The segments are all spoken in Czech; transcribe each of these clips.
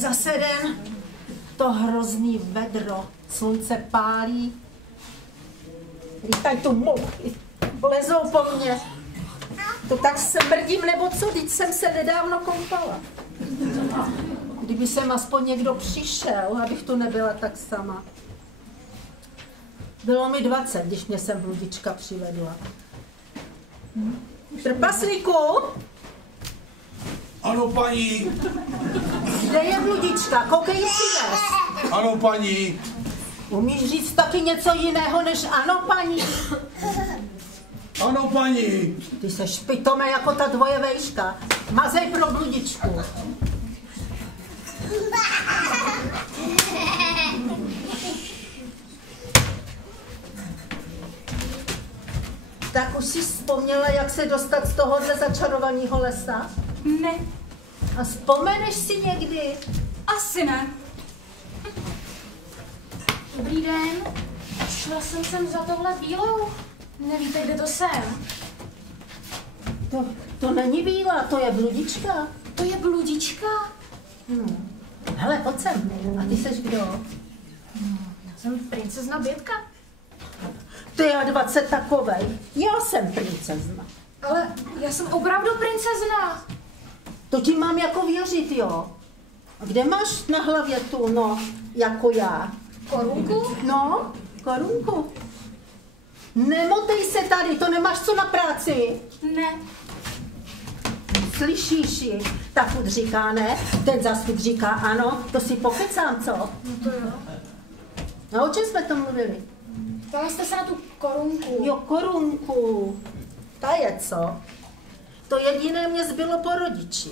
zase den, to hrozný vedro, slunce pálí, lítají tu mouchy, lezou po mně. To tak smrdím, nebo co, teď jsem se nedávno koupala. Kdyby sem aspoň někdo přišel, abych tu nebyla tak sama. Bylo mi 20, když mě sem bludička přivedla. Trpaslíku? Ano, paní. Kde je bludička? Koukej, je přivez. Ano, paní. Umíš říct taky něco jiného než ano, paní? Ano, paní. Ty seš pitomé jako ta tvoje vejška. Mazej pro bludičku. Tak už jsi vzpomněla, jak se dostat z tohohle začarovaného lesa? Ne. A vzpomeneš si někdy? Asi ne. Dobrý den. Šla jsem sem za tohle bílou. Nevíte, kde to jsem? To není bílá, to je bludička. To je bludička? Hele, pojď sem. A ty seš kdo? Já jsem princezna Bětka. Ty já 20 takovej. Já jsem princezna. Ale já jsem opravdu princezna. To ti mám jako věřit, jo? A kde máš na hlavě tu, no, jako já? Korunku? No, korunku. Nemotej se tady, to nemáš co na práci. Ne. Slyšíš ji? Ta furt říká ne, ten zas furt říká ano, to si pokecám, co? No to jo. No, o čem jsme to mluvili? Ptala jste se na tu korunku. Jo, korunku. Ta je co? To jediné mě zbylo po rodiči.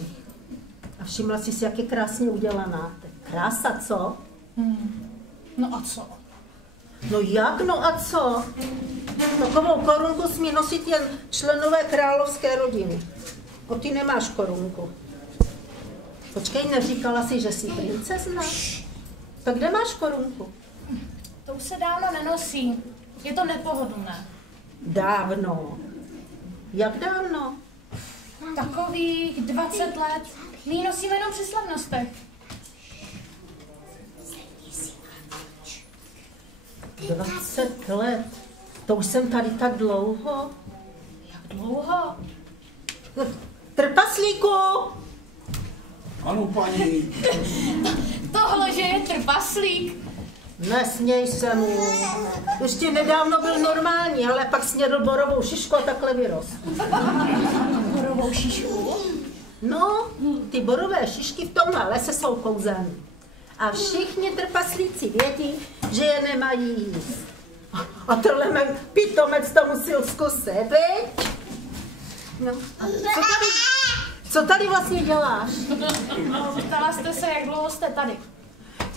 A všimla jsi si, jak je krásně udělaná. To je krása, co? No a co? No jak, no a co? Takovou korunku smí nosit jen členové královské rodiny. O ty nemáš korunku. Počkej, neříkala jsi, že jsi princezna? Tak kde máš korunku? To už se dávno nenosí. Je to nepohodlné. Dávno. Jak dávno? Takových 20 let. My ji nosíme jenom při slavnostech. 20 let. To už jsem tady tak dlouho. Jak dlouho? Trpaslíku! Ano, paní. Tohle, že je trpaslík. Nesměj se mu. Ještě nedávno byl normální, ale pak snědl borovou šišku a takhle vyrost. Borovou šišku? No, ty borové šišky v tomhle lese jsou kouzelné. A všichni trpaslíci vědí, že je nemají jíst. A tohle mém pitomec to musil zkusit, viď? No, a co tady vlastně děláš? No, ptala jste se, jak dlouho jste tady.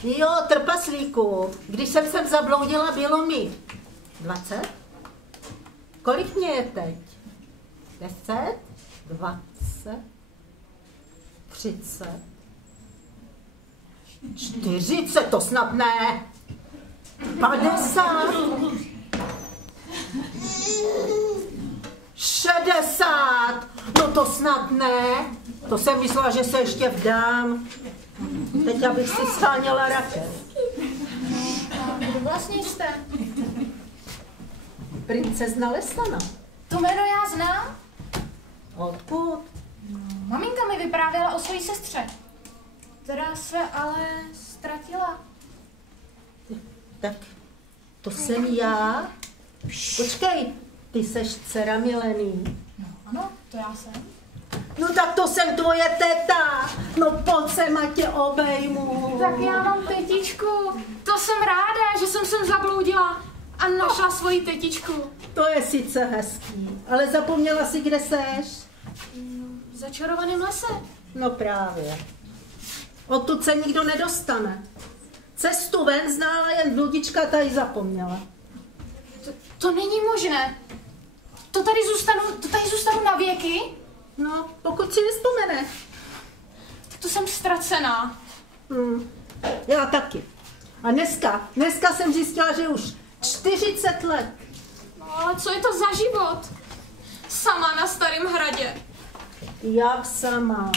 Jo, trpaslíku, když jsem sem zabloudila, bylo mi 20? Kolik mě je teď? 10? 20? 30? 40? To snad ne. 50? 60? No to snad ne. To jsem myslela, že se ještě vdám. Teď abych si scháněla rakev. Kdo vlastně jste? Princezna Lesana. To jméno já znám. Odkud? Maminka mi vyprávěla o své sestře, která se ale ztratila. Tak to jsem já. Počkej, ty seš dcera Milený. No ano, to já jsem. No tak to jsem tvoje teta. No pojď sem, ať tě obejmu. Tak já mám tetičku. To jsem ráda, že jsem sem zabloudila a našla svoji tetičku. To je sice hezký, ale zapomněla si, kde seš? V začarovaném lese. No právě. Odtud se nikdo nedostane. Cestu ven znala jen bludička, ta ji zapomněla. To není možné. To tady zůstanu na věky? No, pokud si nevzpomeneš. Tak to jsem ztracená. Já taky. A dneska jsem zjistila, že už 40 let. No ale co je to za život? Sama na Starém hradě. Jak sama.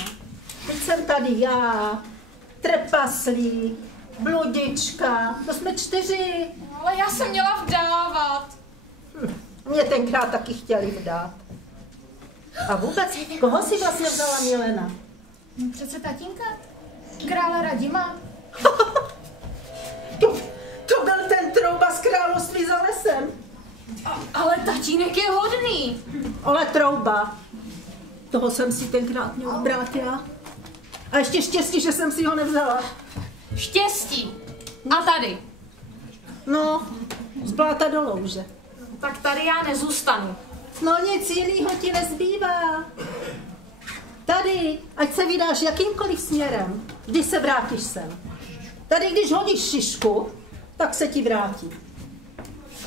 Teď jsem tady já, trpaslík, bludička, to jsme 4. Ale já jsem měla vdávat. Mě tenkrát taky chtěli vdát. A vůbec, koho si vlastně vzala Milena? Přece tatínka. Krále Radima. To byl ten trouba z království za lesem. Ale tatínek je hodný. Ale trouba. Toho jsem si tenkrát měla brát já. A ještě štěstí, že jsem si ho nevzala. Štěstí. A tady. No, z bláta do louže. Tak tady já nezůstanu. No nic jinýho ti nezbývá. Tady, ať se vydáš jakýmkoliv směrem, když se vrátíš sem. Tady, když hodíš šišku, tak se ti vrátí.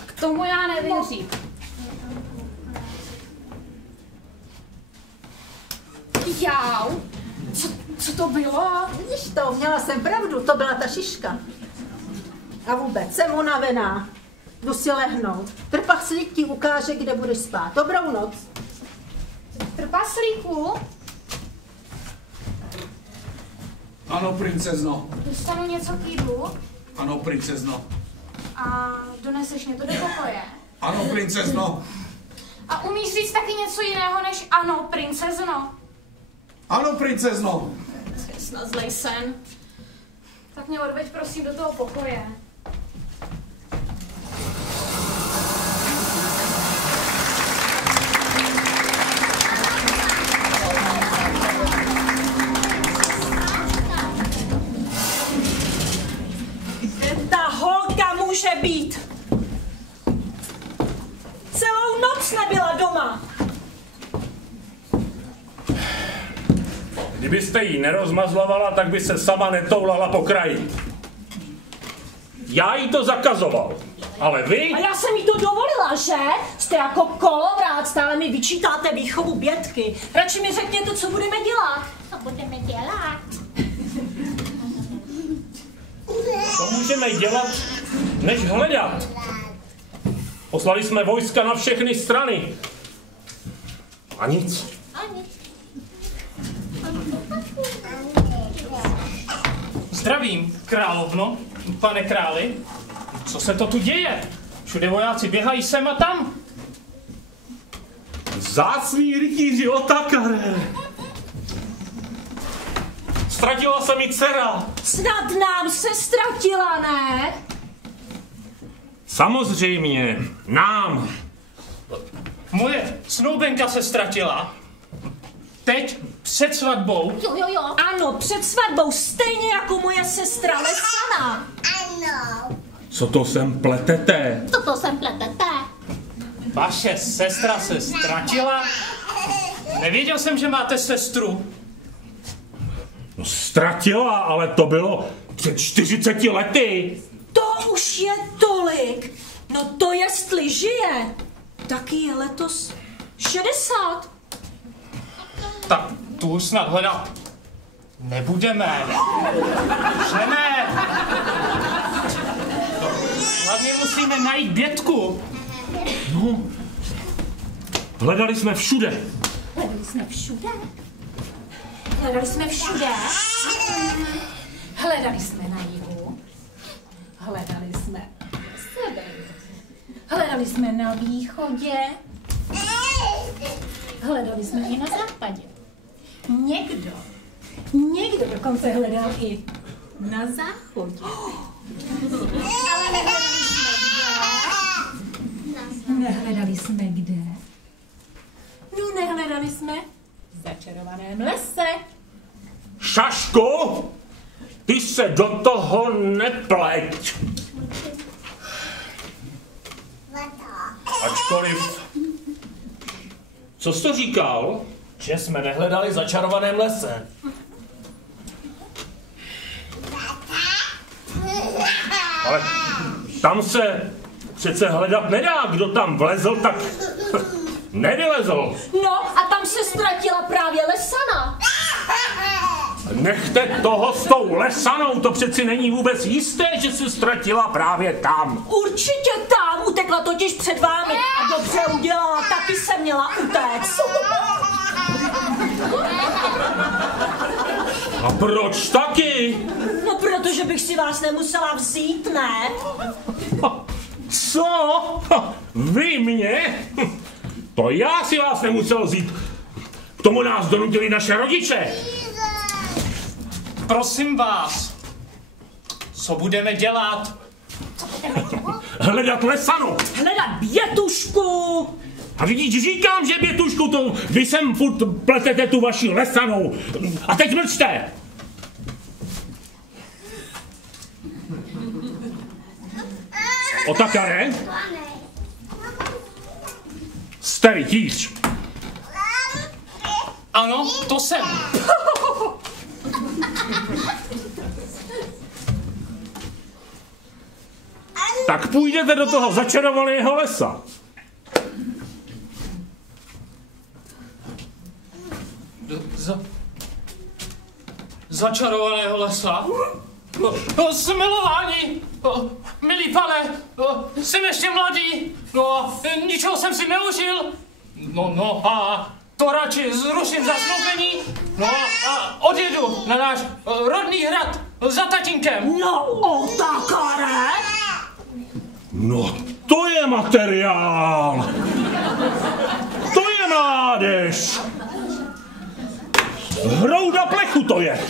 K tomu já nevěřím. Jau, co to bylo? Vidíš to, měla jsem pravdu, to byla ta šiška. A vůbec, jsem unavená. Jdu si lehnout. Trpaslík ti ukáže, kde budeš spát. Dobrou noc. Trpaslíku? Ano, princezno. Dostanu něco k jídlu? Ano, princezno. A doneseš mě to do pokoje? Ano, princezno. A umíš říct taky něco jiného než ano, princezno? Ano, princezno. To je snad zlej sen. Tak mě odveď prosím do toho pokoje. Ta holka může být. Celou noc nebyla doma. Kdybyste ji nerozmazlovala, tak by se sama netoulala po kraji. Já jí to zakazoval, ale vy... A já jsem jí to dovolila, že? Jste jako kolovrát, stále mi vyčítáte výchovu Bětky. Radši mi řekněte, co budeme dělat. Co budeme dělat? Co můžeme dělat, než hledat? Poslali jsme vojska na všechny strany. A nic. Zdravím, královno, pane králi. Co se to tu děje? Všude vojáci běhají sem a tam. Vzácný rytíři Otakare. Ztratila se mi dcera. Snad nám se ztratila, ne? Samozřejmě, nám. Moje snoubenka se ztratila. Teď, před svatbou. Jo. Ano, před svatbou, stejně jako moje sestra Lesana. Ano. Co to sem pletete? Co to sem pletete? Vaše sestra se ztratila? Nevěděl jsem, že máte sestru. No, ztratila, ale to bylo před 40 lety. To už je tolik. No to jestli žije, taky je letos 60. Tak tu už snad hledat nebudeme. Že ne? No, hlavně musíme najít Bětku. No, hledali jsme všude. Hledali jsme všude. Hledali jsme všude. Hledali jsme na jihu. Hledali jsme na severu. Hledali jsme na východě. Hledali jsme i na západě. Někdo dokonce hledal i na záchodě. Ale nehledali jsme kde. Nehledali jsme kde. No, nehledali jsme v začarovaném lese. Šaško, ty se do toho nepleť. Ačkoliv... Co jsi to říkal? Že jsme nehledali v začarovaném lese. Ale tam se přece hledat nedá. Kdo tam vlezl, tak nevylezl. No a tam se ztratila právě Lesana. Nechte toho s tou Lesanou, to přeci není vůbec jisté, že se ztratila právě tam. Určitě tam, utekla totiž před vámi a dobře udělala, taky se měla utéct. A proč taky? No, protože bych si vás nemusela vzít, ne? Co? Vy mě? To já si vás nemusel vzít. K tomu nás donutili naše rodiče. Prosím vás, co budeme dělat? Hledat Lesanu. Hledat Bětušku. A vidíš, říkám, že Bětušku, to vy sem furt pletete tu vaši Lesanou. A teď mlčte. Otakare? Starý tíř. Ano, to jsem. Tak půjdete do toho začarovaného lesa. Začarovaného lesa? Smilování! Milý pane, jsem ještě mladý, ničeho jsem si neužil. No a to radši zruším zasnoubení, a odjedu na náš rodný hrad za tatínkem. No, Otakare! No, to je materiál. To je mládež. Hrouda plechu to je.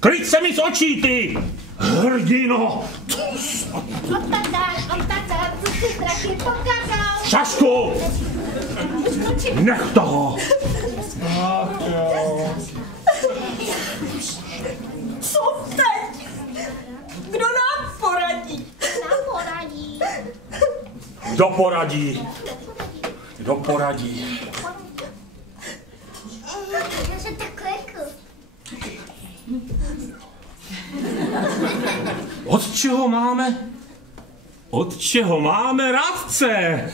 Kryť se mi z očí, ty hrdino. Otata, co si taky pokazal? Šašku, nech toho. Co teď? Kdo nám poradí? Nám poradí. Kdo poradí? Kdo poradí? Já se takhle Od čeho máme rádce?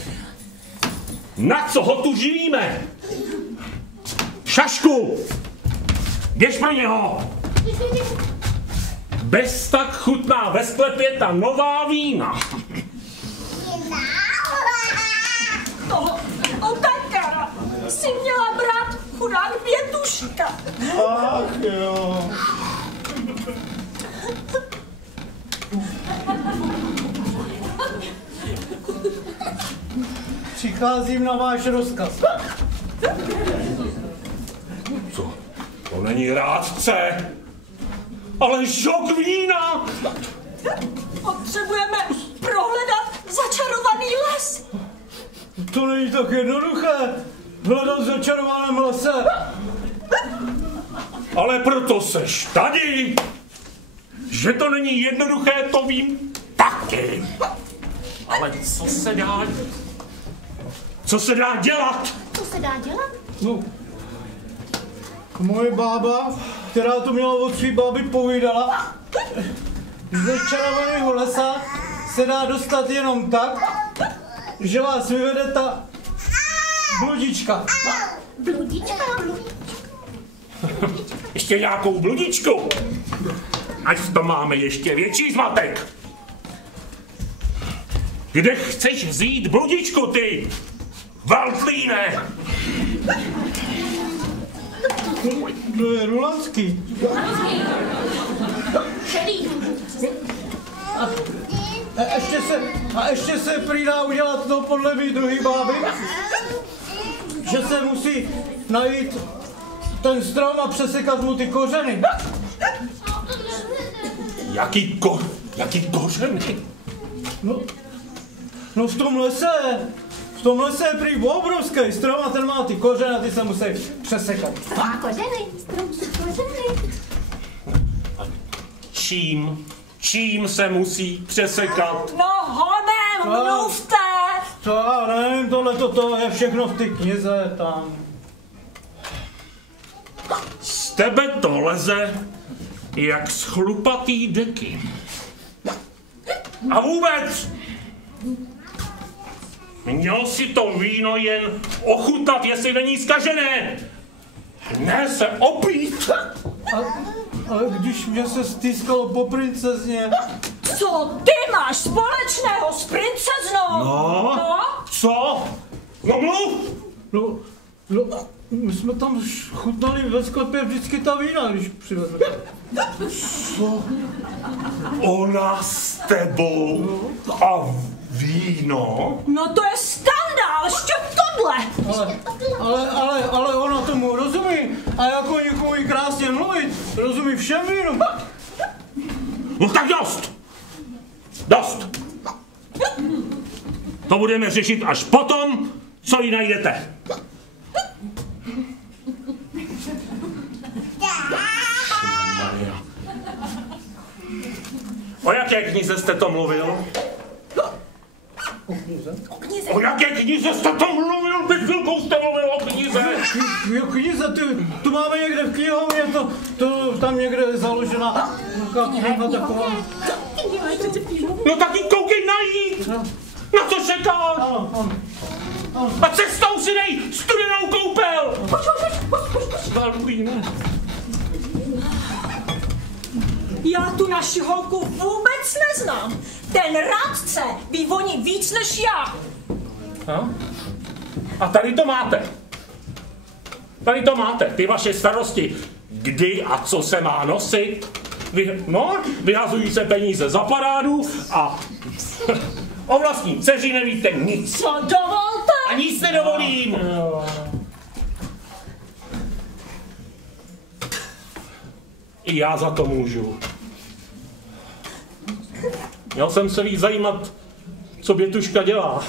Na co ho tu živíme? Šašku, běž pro něho. Bez tak chutná ve sklepě ta nová vína. Toho Otakara si měla brát chudák Bětuška. Ach jo. Přicházím na váš rozkaz. Co? To není rádce, ale žok vína. Potřebujeme prohledat začarovaný les. To není tak jednoduché. Hledat v začarovaném lese. Ale proto seš tady. Že to není jednoduché, to vím taky. Ale co se dá dělat? Co se dá dělat? No, moje bába, která to měla od svý báby, povídala, že z začarovaného lesa se dá dostat jenom tak, že vás vyvede ta bludička. Bludička? Ještě nějakou bludičku. Ať to máme ještě větší zmatek. Kde chceš vzít bludičku, ty? Valtlíne! To je Rulanský. A ještě se prý dá udělat to podle mý druhý báby, že se musí najít ten strom a přesekat mu ty kořeny. Jaký kořeny? No v tom lese je prý obrovský strom a ten má ty kořeny a ty se musí přesekat. Má kořeny, strom kořeny. Čím se musí přesekat? No honem, mluvte! To já nevím, to je všechno v té knize tam. Z tebe to leze jak z chlupatý deky. A vůbec! Měl si to víno jen ochutnat, jestli není zkažené. Ne se opít. Ale když mě se stýskalo po princezně. Co ty máš společného s princeznou? No? Co? No mluv! My jsme tam chutnali ve sklepě vždycky ta vína, když přivezli. Ona s tebou a víno? No to je skandál, ještě tohle. Ale ona tomu rozumí a jako někomu jí krásně mluvit, rozumí všem vínům. No tak dost! Dost! To budeme řešit až potom, co ji najdete. O jaké knize jste to mluvil? O jaké knize jste to mluvil? Teď chvilkou jste mluvil o knize. Knize, tu máme někde v knihovně, to tam někde je založena. Kniha taková. No tak jí koukej najít. Na co čekáš? A cestou si dej studenou koupel. Já tu naši holku vůbec neznám. Ten rádce ví o ní víc než já. A tady to máte. Tady to máte, ty vaše starosti. Kdy a co se má nosit. Vyhazují se peníze za parádu a o vlastní dceři nevíte nic. Co dovolte? A nic nedovolím. I já za to můžu. Měl jsem se víc zajímat, co Bětuška dělá.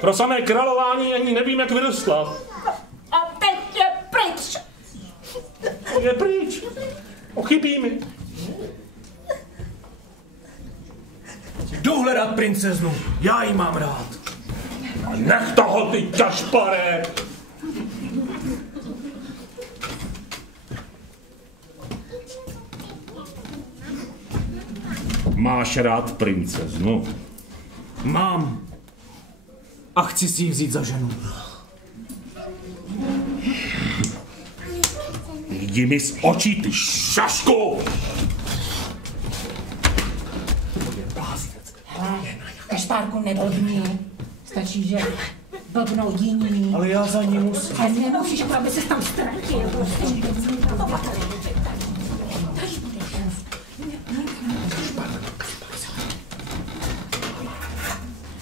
Pro samé králování ani nevím, jak vyrostla. A teď je pryč. Je pryč. Chybí mi. Jdu hledat princeznu, já ji mám rád. A nech toho, ty kašpare. Máš rád princeznu? Mám. A chci si ji vzít za ženu. Jdi mi z očí, ty šašku! Kašpárku, neblbni. Stačí, že blbnou jiní. Ale já za ní musím. Ale nemusíš, aby se tam ztratil.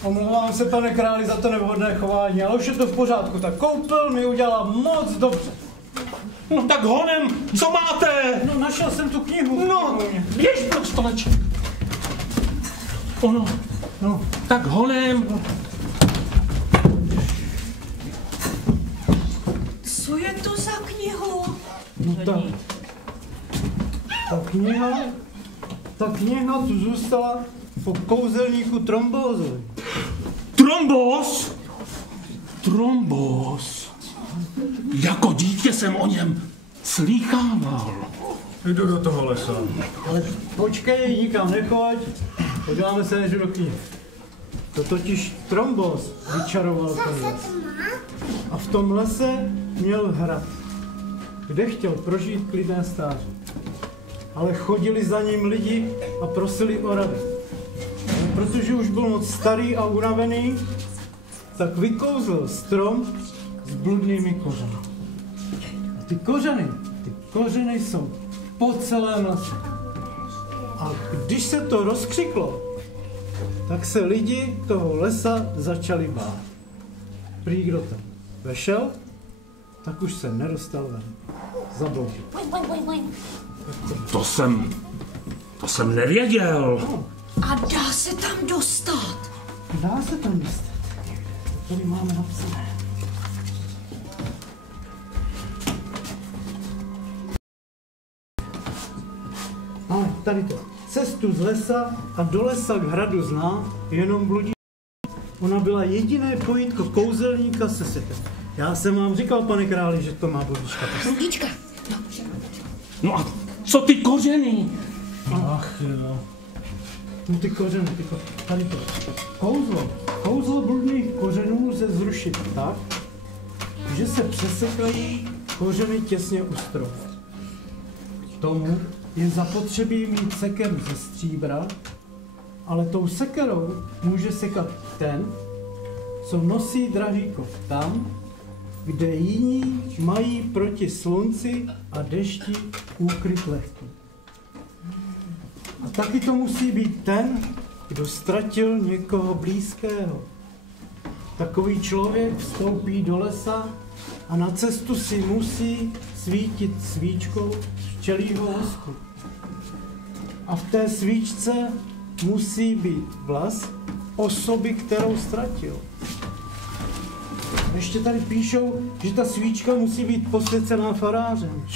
Omlouvám se, pane králi, za to nevhodné chování, ale už je to v pořádku. Tak koupel mi udělala moc dobře. No tak honem, co máte? No, našel jsem tu knihu. No, běž pro stoleček. Ono, no, tak honem. Co je to za knihu? No ta kniha tu zůstala po kouzelníku Trombózovi. Trombos? Trombos. Jako dítě jsem o něm slýchával. Jdu do toho lesa. Ale počkej, nikam nechoď. Podíváme se než do knihy. To totiž Trombos vyčaroval ten les. A v tom lese měl hrad, kde chtěl prožít klidné stáří. Ale chodili za ním lidi a prosili o rady. Ale protože už byl moc starý a unavený, tak vykouzl strom s bludnými kořeny. A ty kořeny jsou po celém lese. A když se to rozkřiklo, tak se lidi toho lesa začali bát. Prý kdo tam vešel, tak už se nedostal ven. Zabloudil. To jsem nevěděl. A dá se tam dostat? Dá se tam dostat. To tady máme napsané. Ale tady to. Cestu z lesa a do lesa k hradu zná jenom bludí. Ona byla jediné pojítko kouzelníka se světem. Já jsem vám říkal, pane králi, že to má bludička. Bludička. No a co ty kořeny? Ach jo. No ty kořeny, tady to. Kouzlo bludných kořenů lze zrušit tak, že se přesekají kořeny těsně u stromu. K tomu je zapotřebí mít sekeru ze stříbra, ale tou sekerou může sekat ten, co nosí drahý kov tam, kde jiní mají proti slunci a dešti úkryt lehký. A taky to musí být ten, kdo ztratil někoho blízkého. Takový člověk vstoupí do lesa a na cestu si musí svítit svíčkou včelího vosku. A v té svíčce musí být vlas osoby, kterou ztratil. Ještě tady píšou, že ta svíčka musí být posvěcená farářem.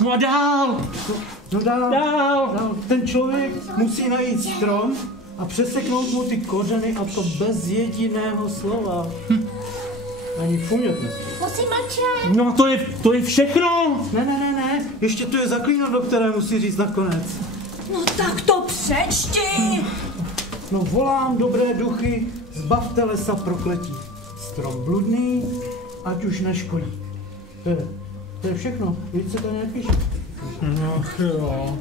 No a dál. No dál. Ten člověk musí najít strom a přeseknout mu ty kořeny, a to bez jediného slova. Ani funět nesmí. Musím mlčet. No to je všechno. Ne. Ještě tu je zaklínadlo, které musí říct nakonec. No tak to přečti! No volám dobré duchy, zbavte lesa prokletí. Strom bludný, ať už neškodí. To je všechno, víc se to nepíše. No jo.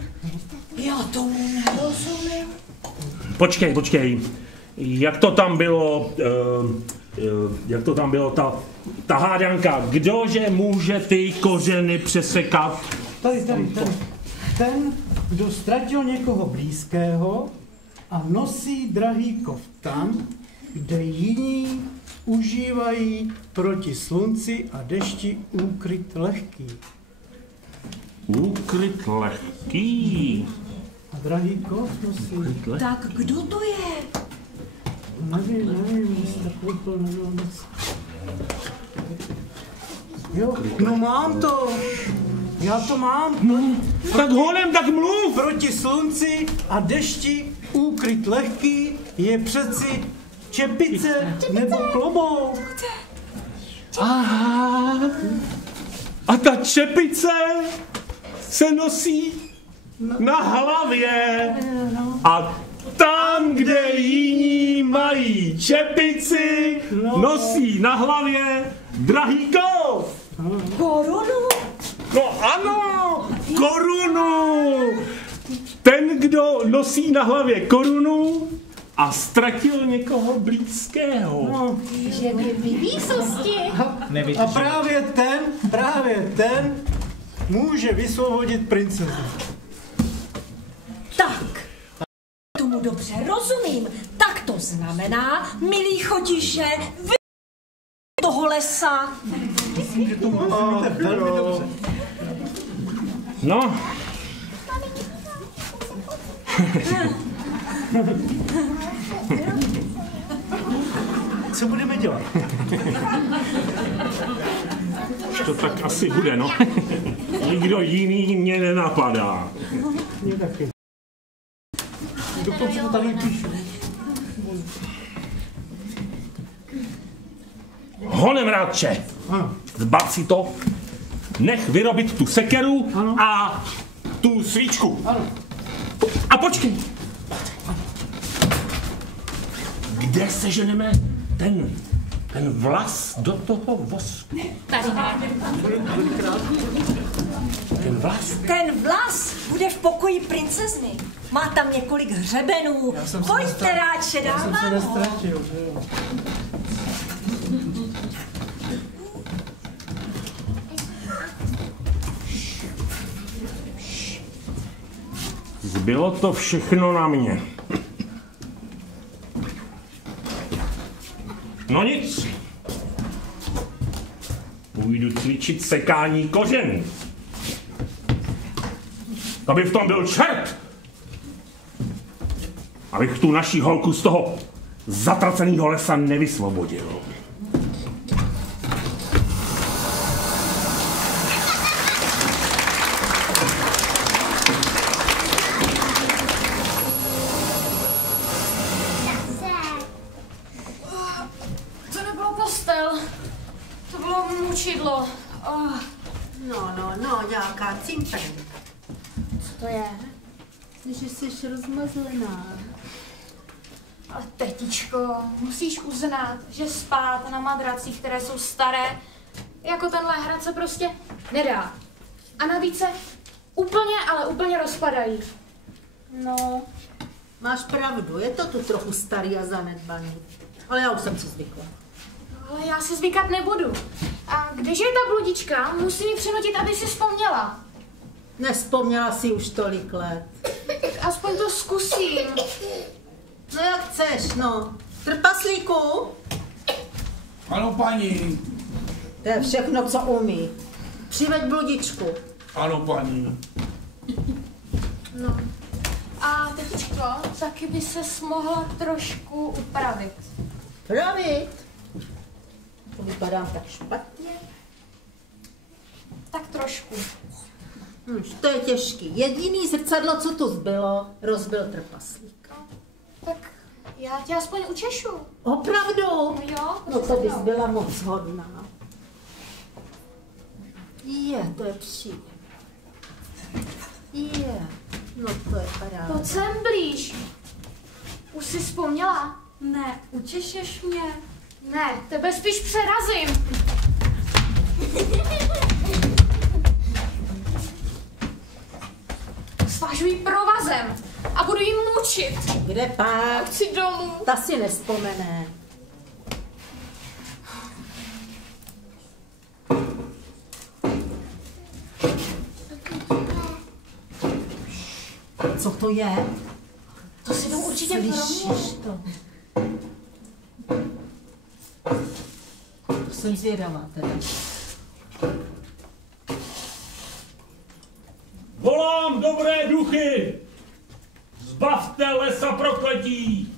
Já tomu nerozumím. Počkej. Jak to tam bylo, ta hádanka, kdože může ty kořeny přesekat? Tady. Ten, kdo ztratil někoho blízkého a nosí drahý kov tam, kde jiní užívají proti slunci a dešti úkryt lehký. Úkryt lehký. A drahý kov nosí. Tak kdo to je? Nevím, jestli tak koupil, nebylo nic. Jo, no mám to. Já to mám. Tak honem, tak mluv. Proti slunci a dešti úkryt lehký je přeci čepice nebo klobouk. Aha. A ta čepice se nosí na hlavě. A tam, kde jiní mají čepici, nosí na hlavě drahý kov. Korunu? No ano, korunu. Ten, kdo nosí na hlavě korunu a ztratil někoho blízkého. No. Že by výsosti. A právě ten může vysvobodit princezu. Tak, tomu dobře rozumím. Tak to znamená, milý chotiše, vy toho lesa. Myslím, že to máte velmi dobře. No. Co budeme dělat? Už to tak asi bude, no. Nikdo jiný mě nenapadá. Mě taky. Dokonce to tady píšu. Honem, rádče. Zbav si to. Nech vyrobit tu sekeru a tu svíčku. Ano. A počkej. Kde seženeme ten vlas do toho vosku? Tady ne. Ten vlas bude v pokoji princezny. Má tam několik hřebenů. Pojďte, rádče, Já jsem se dávám ho. nestratil, že jo. Zbylo to všechno na mě. No nic. Půjdu cvičit sekání kořenů. Aby v tom byl čert. Abych tu naši holku z toho zatraceného lesa nevysvobodil. To nebylo postel. To bylo mučidlo. No, nějaká cimpr. Co to je? Že jsi rozmazlená. Ale tetičko, musíš uznat, že spát na madracích, které jsou staré, jako tenhle hrad se prostě nedá. A navíc se úplně rozpadají. No, máš pravdu, je to tu trochu starý a zanedbaný. Ale já už jsem si zvykla. Ale já si zvykat nebudu. A když je ta bludička, musí mi přinutit, aby si vzpomněla. Nevzpomněla si už tolik let. Tak aspoň to zkusím. No jak chceš, no. Trpaslíku? Ano, paní. To je všechno, co umí. Přiveď bludičku. Ano, paní. No. A tetičko, taky by ses mohla trošku upravit. Pravit? To vypadám tak špatně. Tak trošku. To je těžký. Jediný zrcadlo, co tu zbylo, rozbil trpaslík. Tak já tě aspoň učešu. Opravdu? No jo, No to bys byla moc hodná. To je příjemné. No to je paráda. Pojď sem blíž. Už jsi vzpomněla? Ne, učešeš mě. Ne, tebe spíš přerazím. Svážu jí provazem a budu jí mučit. Kde pak? Chci domů. Ta si nevzpomene. Co to je? To si jdou určitě Slyšíš to? To jsem zvědavá teda. Volám dobré duchy! Zbavte lesa prokletí!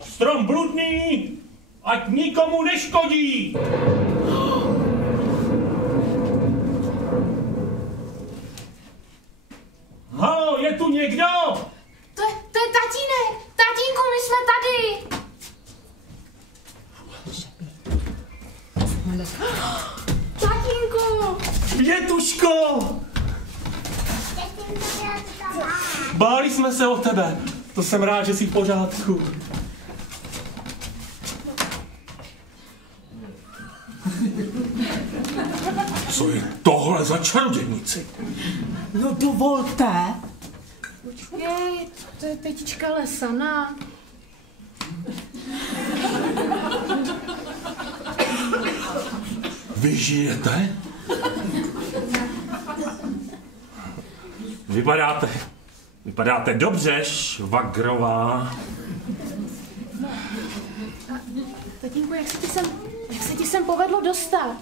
Strom bludný, ať nikomu neškodí! Halo, je tu někdo? To je tatínek. Tatínku, my jsme tady. Tatínku. Dětuško! Báli jsme se o tebe. To jsem rád, že jsi v pořádku. Co je tohle za čarodějnici? No dovolte. Počkej, to je tetička Lesana. Vy žijete? Vypadáte dobře, švagrová. Tatínku, jak se ti sem povedlo dostat?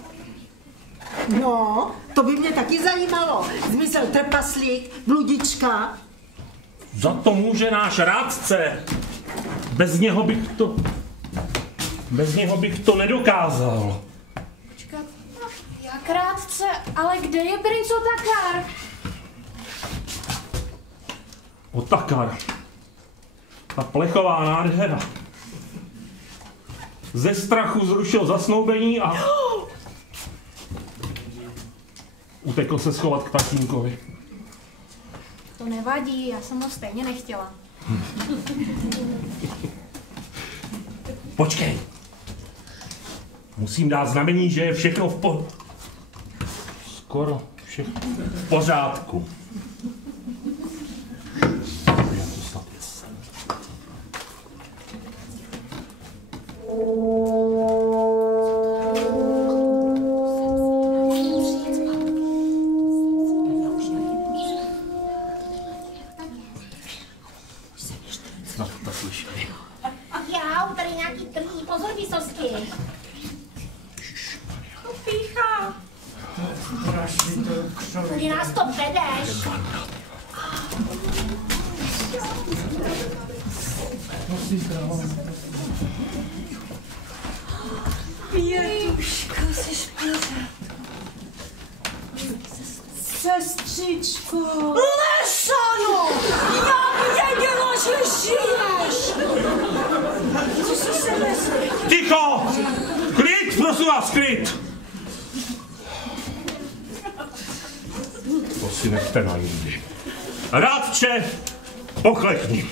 No, to by mě taky zajímalo. Zmizel trpaslík, bludička. Za to může náš rádce. Bez něho bych to nedokázal. Počkat, jak rádce, ale kde je princ Otakar? Otakar. Ta plechová nádhera. Ze strachu zrušil zasnoubení a utekl se schovat k tatínkovi. To nevadí, já jsem ho stejně nechtěla. Počkej. Musím dát znamení, že je všechno skoro všechno v pořádku. Já, tady nějaký trhý, pozor výsosti. To píchá. Kudy nás to vedeš? Pětuško, jsi špěře. Sestřičko. Lesano! Já věděla, že žiješ! Co jsi se nesl? Ticho! Klid, prosím vás, klid! To si nechte na jindy. Rádče, poklekni.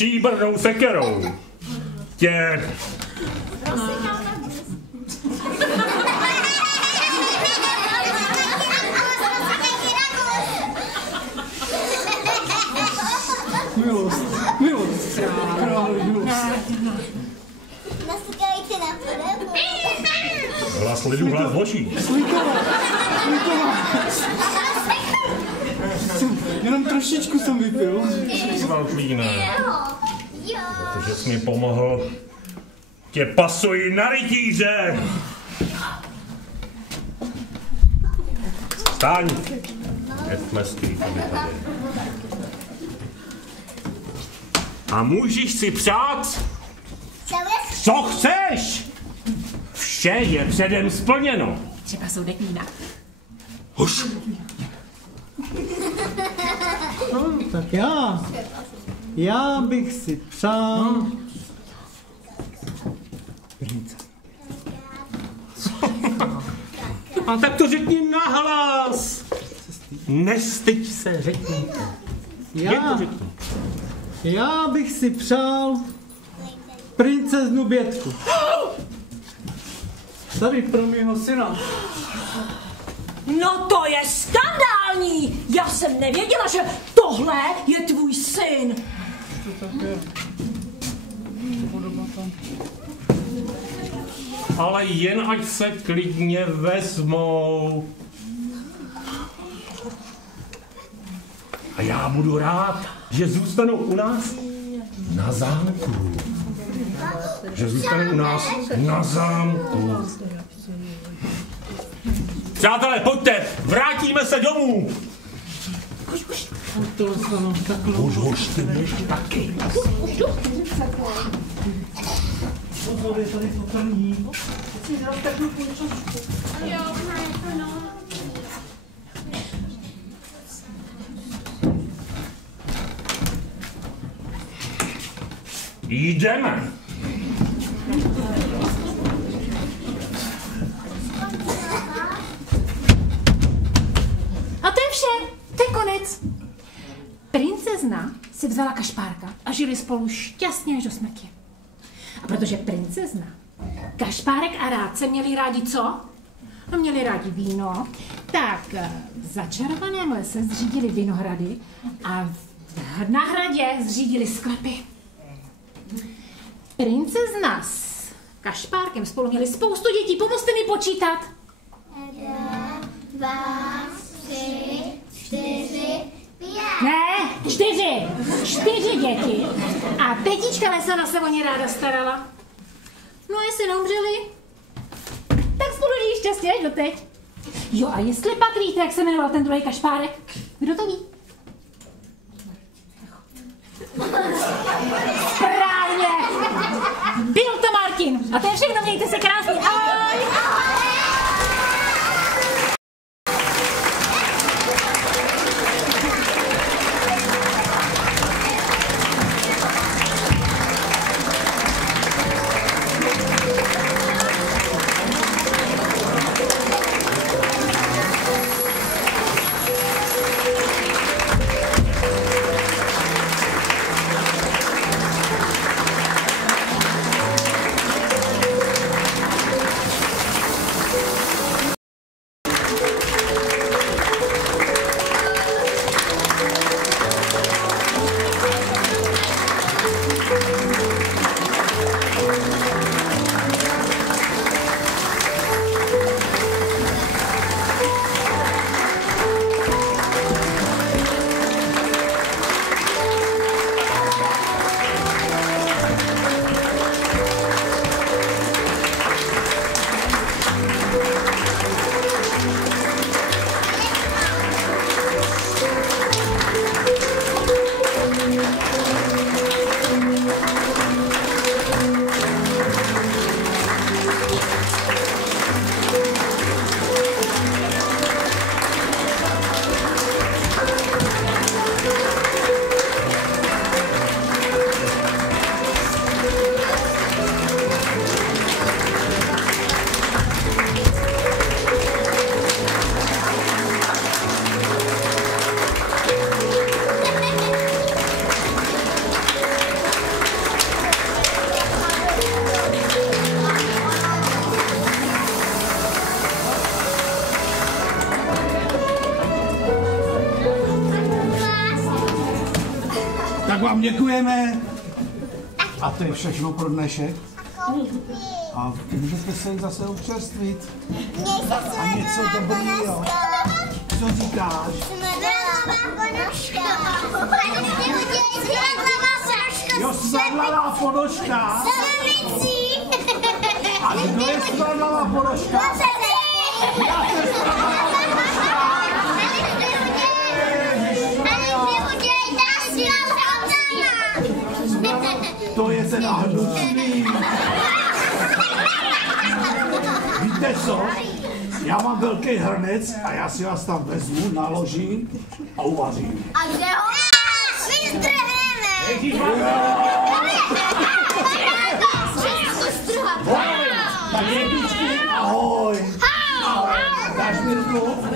stříbrnou sekerou tě... Milost. Králi milost. Nasekejte na podobu. Hlas lidu, hlas boží. Jenom trošičku jsem vypil. Svalklíne, protože jsi mi pomohl, tě pasuji na rytíře. Staň. Jsme sklípami tady. A můžeš si přát, co chceš. Vše je předem splněno. Třeba soudeknína. Huš. No, tak já bych si přál... A tak to řekni nahlas. Nestyď se, řekni to. Já bych si přál princeznu Bětku. Tady pro mýho syna. No to je skandální! Já jsem nevěděla, že tohle je tvůj syn. To tak je. Ale jen ať se klidně vezmou. A já budu rád, že zůstanou u nás na zámku. Že zůstanou u nás na zámku. Přátelé, pojďte, vrátíme se domů. Už ty jdeš taky. Jdeme. A to je vše, to je konec. Princezna si vzala kašpárka a žili spolu šťastně až do smrti. A protože princezna, kašpárek a rádce měli rádi co? No měli rádi víno, tak v začarovaném lese zřídili vinohrady a na hradě zřídili sklepy. Princezna s kašpárkem spolu měli spoustu dětí, pomozte mi počítat. 1, 2, 3, 4, 5. Ne, 4 děti. A tetička Vesela se o ně ráda starala. No a jestli neumřeli, tak spolu žijí šťastně až doteď. Jo, a jestli pak víte, jak se jmenoval ten druhý kašpárek? Kdo to ví? Správně! Byl to Martin. A to je všechno, mějte se krásně. Ahoj! Tak vám děkujeme. A to je všechno pro dnešek. A můžete se zase občerstvit. A něco dobrýho. Co říkáš? Jo, smradlavá ponožka. A kdo je smradlavá ponožka? To je ten hnusný. Víte co? Já mám velký hrnec a já si vás tam vezmu, naložím a uvařím. A kde ho máš? Vystrhneme! Tak jedničky, ahoj. Ahoj. Dáš Mirku?